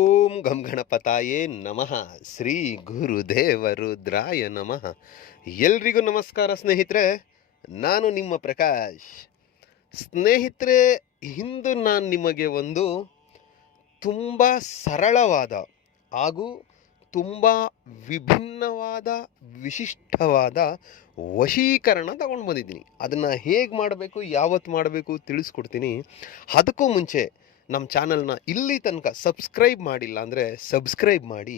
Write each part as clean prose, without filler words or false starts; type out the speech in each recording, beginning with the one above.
ಓಂ ಗಂ ಗಣಪತಾಯೇ ನಮಃ. ಶ್ರೀ ಗುರುದೇವ ರುದ್ರಾಯ ನಮಃ. ಎಲ್ರಿಗೂ ನಮಸ್ಕಾರ ಸ್ನೇಹಿತರೆ. ನಾನು ನಿಮ್ಮ ಪ್ರಕಾಶ್. ಸ್ನೇಹಿತರೆ, ಇಂದು ನಾನು ನಿಮಗೆ ಒಂದು ತುಂಬ ಸರಳವಾದ ಹಾಗೂ ತುಂಬ ವಿಭಿನ್ನವಾದ ವಿಶಿಷ್ಟವಾದ ವಶೀಕರಣ ತಗೊಂಡು ಬಂದಿದ್ದೀನಿ. ಅದನ್ನು ಹೇಗೆ ಮಾಡಬೇಕು, ಯಾವತ್ತು ಮಾಡಬೇಕು ತಿಳಿಸ್ಕೊಡ್ತೀನಿ. ಅದಕ್ಕೂ ಮುಂಚೆ ನಮ್ಮ ಚಾನಲ್ನ ಇಲ್ಲಿ ತನಕ ಸಬ್ಸ್ಕ್ರೈಬ್ ಮಾಡಿಲ್ಲ ಅಂದರೆ ಸಬ್ಸ್ಕ್ರೈಬ್ ಮಾಡಿ,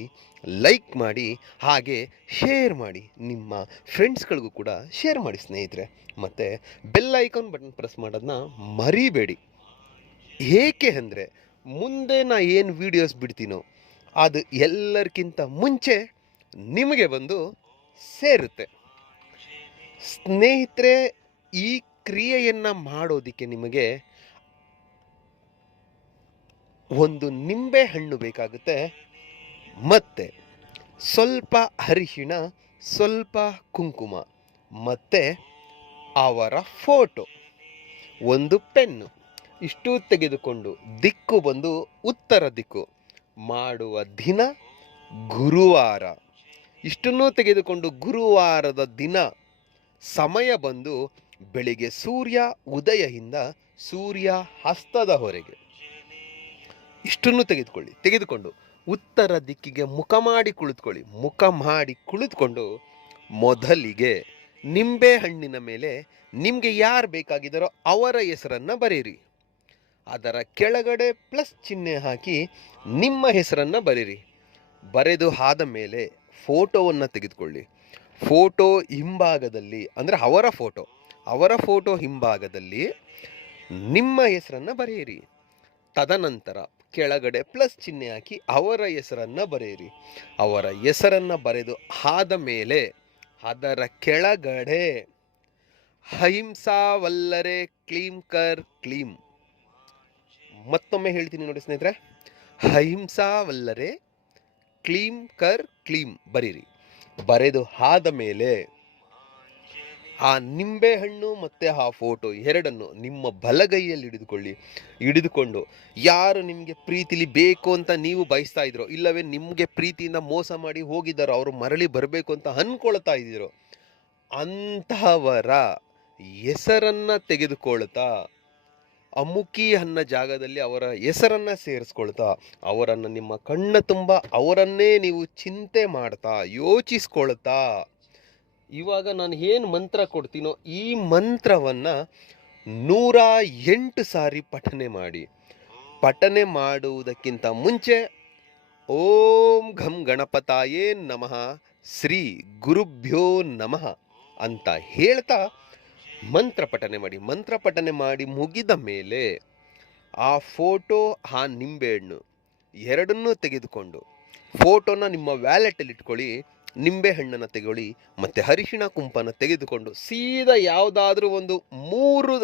ಲೈಕ್ ಮಾಡಿ, ಹಾಗೆ ಶೇರ್ ಮಾಡಿ. ನಿಮ್ಮ ಫ್ರೆಂಡ್ಸ್ಗಳಿಗೂ ಕೂಡ ಶೇರ್ ಮಾಡಿ ಸ್ನೇಹಿತರೆ. ಮತ್ತು ಬೆಲ್ ಐಕಾನ್ ಬಟನ್ ಪ್ರೆಸ್ ಮಾಡೋದನ್ನ ಮರಿಬೇಡಿ. ಏಕೆ ಅಂದರೆ ಮುಂದೆ ನಾ ಏನು ವೀಡಿಯೋಸ್ ಬಿಡ್ತೀನೋ ಅದು ಎಲ್ಲರಿಗಿಂತ ಮುಂಚೆ ನಿಮಗೆ ಬಂದು ಸೇರುತ್ತೆ. ಸ್ನೇಹಿತರೆ, ಈ ಕ್ರಿಯೆಯನ್ನು ಮಾಡೋದಕ್ಕೆ ನಿಮಗೆ ಒಂದು ನಿಂಬೆ ಹಣ್ಣು ಬೇಕಾಗುತ್ತೆ, ಮತ್ತು ಸ್ವಲ್ಪ ಅರಿಶಿಣ, ಸ್ವಲ್ಪ ಕುಂಕುಮ, ಮತ್ತು ಅವರ ಫೋಟೋ, ಒಂದು ಪೆನ್ನು, ಇಷ್ಟು ತೆಗೆದುಕೊಂಡು ದಿಕ್ಕು ಬಂದು ಉತ್ತರ ದಿಕ್ಕು, ಮಾಡುವ ದಿನ ಗುರುವಾರ. ಇಷ್ಟನ್ನು ತೆಗೆದುಕೊಂಡು ಗುರುವಾರದ ದಿನ ಸಮಯ ಬಂದು ಬೆಳಿಗ್ಗೆ ಸೂರ್ಯ ಉದಯದಿಂದ ಸೂರ್ಯ ಅಸ್ತದವರೆಗೆ. ಇಷ್ಟನ್ನು ತೆಗೆದುಕೊಂಡು ಉತ್ತರ ದಿಕ್ಕಿಗೆ ಮುಖ ಮಾಡಿ ಕುಳಿತುಕೊಂಡು ಮೊದಲಿಗೆ ನಿಂಬೆ ಹಣ್ಣಿನ ಮೇಲೆ ನಿಮಗೆ ಯಾರು ಬೇಕಾಗಿದ್ದಾರೋ ಅವರ ಹೆಸರನ್ನು ಬರೀರಿ. ಅದರ ಕೆಳಗಡೆ ಪ್ಲಸ್ ಚಿಹ್ನೆ ಹಾಕಿ ನಿಮ್ಮ ಹೆಸರನ್ನು ಬರೀರಿ. ಬರೆದು ಆದ ಮೇಲೆ ಫೋಟೋವನ್ನು ತೆಗೆದುಕೊಳ್ಳಿ. ಫೋಟೋ ಹಿಂಭಾಗದಲ್ಲಿ, ಅಂದರೆ ಅವರ ಫೋಟೋ ಹಿಂಭಾಗದಲ್ಲಿ ನಿಮ್ಮ ಹೆಸರನ್ನು ಬರೆಯಿರಿ. ತದನಂತರ ಕೆಳಗಡೆ ಪ್ಲಸ್ ಚಿಹ್ನೆ ಹಾಕಿ ಅವರ ಹೆಸರನ್ನು ಬರೆಯಿರಿ. ಅವರ ಹೆಸರನ್ನು ಬರೆದು ಆದ ಮೇಲೆ ಅದರ ಕೆಳಗಡೆ ಅಹಿಂಸಾ ವಲ್ಲರೆ ಕ್ಲೀಂ ಕರ್ ಕ್ಲೀಂ. ಮತ್ತೊಮ್ಮೆ ಹೇಳ್ತೀನಿ ನೋಡಿ ಸ್ನೇಹಿತರೆ, ಅಹಿಂಸಾ ವಲ್ಲರೆ ಕ್ಲೀಂ ಕರ್ ಕ್ಲೀಂ ಬರೀರಿ. ಬರೆದು ಆದ ಮೇಲೆ ಆ ನಿಂಬೆಹಣ್ಣು ಮತ್ತು ಆ ಫೋಟೋ ಎರಡನ್ನು ನಿಮ್ಮ ಬಲಗೈಯಲ್ಲಿ ಹಿಡಿದುಕೊಂಡು ಯಾರು ನಿಮಗೆ ಪ್ರೀತಿಲಿ ಬೇಕು ಅಂತ ನೀವು ಬಯಸ್ತಾ ಇದ್ರೋ, ಇಲ್ಲವೇ ನಿಮಗೆ ಪ್ರೀತಿಯಿಂದ ಮೋಸ ಮಾಡಿ ಹೋಗಿದ್ದಾರೋ, ಅವರು ಮರಳಿ ಬರಬೇಕು ಅಂತ ಅಂದ್ಕೊಳ್ತಾ ಇದ್ದೀರೋ, ಅಂತಹವರ ಹೆಸರನ್ನು ತೆಗೆದುಕೊಳ್ತಾ ಅಮುಕಿ ಅನ್ನೋ ಜಾಗದಲ್ಲಿ ಅವರ ಹೆಸರನ್ನು ಸೇರಿಸ್ಕೊಳ್ತಾ ಅವರನ್ನು ನಿಮ್ಮ ಕಣ್ಣ ತುಂಬ ಅವರನ್ನೇ ನೀವು ಚಿಂತೆ ಮಾಡ್ತಾ ಯೋಚಿಸ್ಕೊಳ್ತಾ, ಇವಾಗ ನಾನು ಏನು ಮಂತ್ರ ಕೊಡ್ತೀನೋ ಈ ಮಂತ್ರವನ್ನು 108 ಸಾರಿ ಪಠನೆ ಮಾಡುವುದಕ್ಕಿಂತ ಮುಂಚೆ ಓಂ ಘಂ ಗಣಪತಾಯೇ ನಮಃ, ಶ್ರೀ ಗುರುಭ್ಯೋ ನಮಃ ಅಂತ ಹೇಳ್ತಾ ಮಂತ್ರ ಪಠನೆ ಮಾಡಿ ಮುಗಿದ ಮೇಲೆ ಆ ಫೋಟೋ, ಆ ನಿಂಬೆಹಣ್ಣು ಎರಡನ್ನೂ ತೆಗೆದುಕೊಂಡು ಫೋಟೋನ ನಿಮ್ಮ ವ್ಯಾಲೆಟಲ್ಲಿ ಇಟ್ಕೊಳ್ಳಿ, ನಿಂಬೆಹಣ್ಣನ್ನು ತೆಗೊಳ್ಳಿ, ಮತ್ತು ಅರಿಶಿಣ ಕುಂಪನ ತೆಗೆದುಕೊಂಡು ಸೀದಾ ಯಾವುದಾದ್ರೂ ಒಂದು 3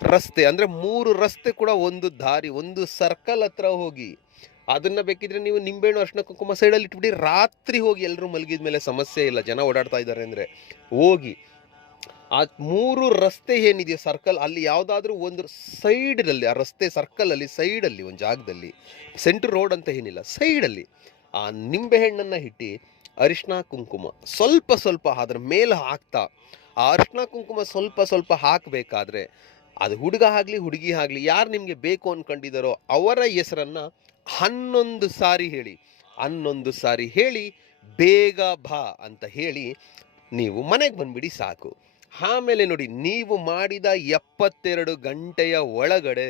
ರಸ್ತೆ, ಅಂದರೆ 3 ರಸ್ತೆ ಕೂಡ ಒಂದು ದಾರಿ, ಒಂದು ಸರ್ಕಲ್ ಹತ್ರ ಹೋಗಿ ಅದನ್ನು ಬೇಕಿದ್ರೆ ನೀವು ನಿಂಬೆಹಣ್ಣು ಅರಿಶಿಣ ಕುಂಕುಮ ಸೈಡಲ್ಲಿ ಇಟ್ಬಿಡಿ. ರಾತ್ರಿ ಹೋಗಿ ಎಲ್ಲರೂ ಮಲಗಿದ ಮೇಲೆ ಸಮಸ್ಯೆ ಇಲ್ಲ, ಜನ ಓಡಾಡ್ತಾ ಇದ್ದಾರೆ ಅಂದರೆ ಹೋಗಿ ಆ 3 ರಸ್ತೆ ಏನಿದೆಯೋ ಸರ್ಕಲ್, ಅಲ್ಲಿ ಯಾವುದಾದ್ರೂ ಒಂದು ಸೈಡಲ್ಲಿ, ಆ ರಸ್ತೆ ಸರ್ಕಲಲ್ಲಿ ಸೈಡಲ್ಲಿ ಒಂದು ಜಾಗದಲ್ಲಿ, ಸೆಂಟ್ರ್ ರೋಡ್ ಅಂತ ಏನಿಲ್ಲ, ಸೈಡಲ್ಲಿ ಆ ನಿಂಬೆಹಣ್ಣನ್ನು ಇಟ್ಟು ಅರಿಶಿನ ಕುಂಕುಮ ಸ್ವಲ್ಪ ಅದರ ಮೇಲೆ ಹಾಕ್ತಾ, ಆ ಅರಿಶಿನ ಕುಂಕುಮ ಸ್ವಲ್ಪ ಹಾಕಬೇಕಾದ್ರೆ ಅದು ಹುಡುಗ ಆಗಲಿ ಹುಡುಗಿ ಆಗಲಿ ಯಾರು ನಿಮಗೆ ಬೇಕು ಅಂದ್ಕೊಂಡಿದ್ದಾರೋ ಅವರ ಹೆಸರನ್ನು 11 ಸಾರಿ ಹೇಳಿ ಬೇಗ ಬಾ ಅಂತ ಹೇಳಿ ನೀವು ಮನೆಗೆ ಬಂದುಬಿಡಿ, ಸಾಕು. ಆಮೇಲೆ ನೋಡಿ, ನೀವು ಮಾಡಿದ 72 ಗಂಟೆಯ ಒಳಗಡೆ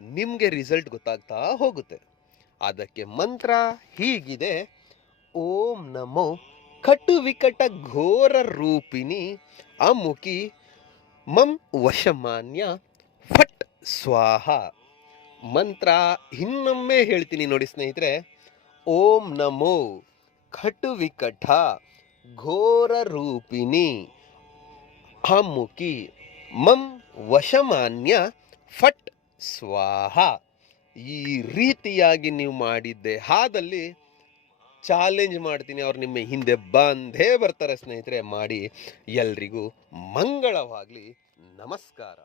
ನಿಮಗೆ ರಿಸಲ್ಟ್ ಗೊತ್ತಾಗ್ತಾ ಹೋಗುತ್ತೆ. ಅದಕ್ಕೆ ಮಂತ್ರ ಹೀಗಿದೆ: ಓಂ ನಮೋ ಕಟು ವಿಕಟ ಘೋರ ರೂಪಿಣಿ ಅಮುಖಿ ಮಂ ವಶಮಾನ್ಯ ಫಟ್ ಸ್ವಾಹ. ಮಂತ್ರ ಇನ್ನೊಮ್ಮೆ ಹೇಳ್ತೀನಿ ನೋಡಿ ಸ್ನೇಹಿತರೆ. ಓಂ ನಮೋ ಕಟು ವಿಕಟ ಘೋರ ರೂಪಿಣಿ ಅಮುಖಿ ಮಂ ವಶಮಾನ್ಯ ಫಟ್ ಸ್ವಾಹ. ಈ ರೀತಿಯಾಗಿ ನೀವು ಮಾಡಿದ್ದೆ ಆದಲ್ಲಿ ಚಾಲೆಂಜ್ ಮಾಡ್ತೀನಿ, ಅವ್ರು ನಿಮ್ಮ ಹಿಂದೆ ಬಂದೇ ಬರ್ತಾರೆ ಸ್ನೇಹಿತರೆ. ಮಾಡಿ. ಎಲ್ರಿಗೂ ಮಂಗಳವಾಗಲಿ. ನಮಸ್ಕಾರ.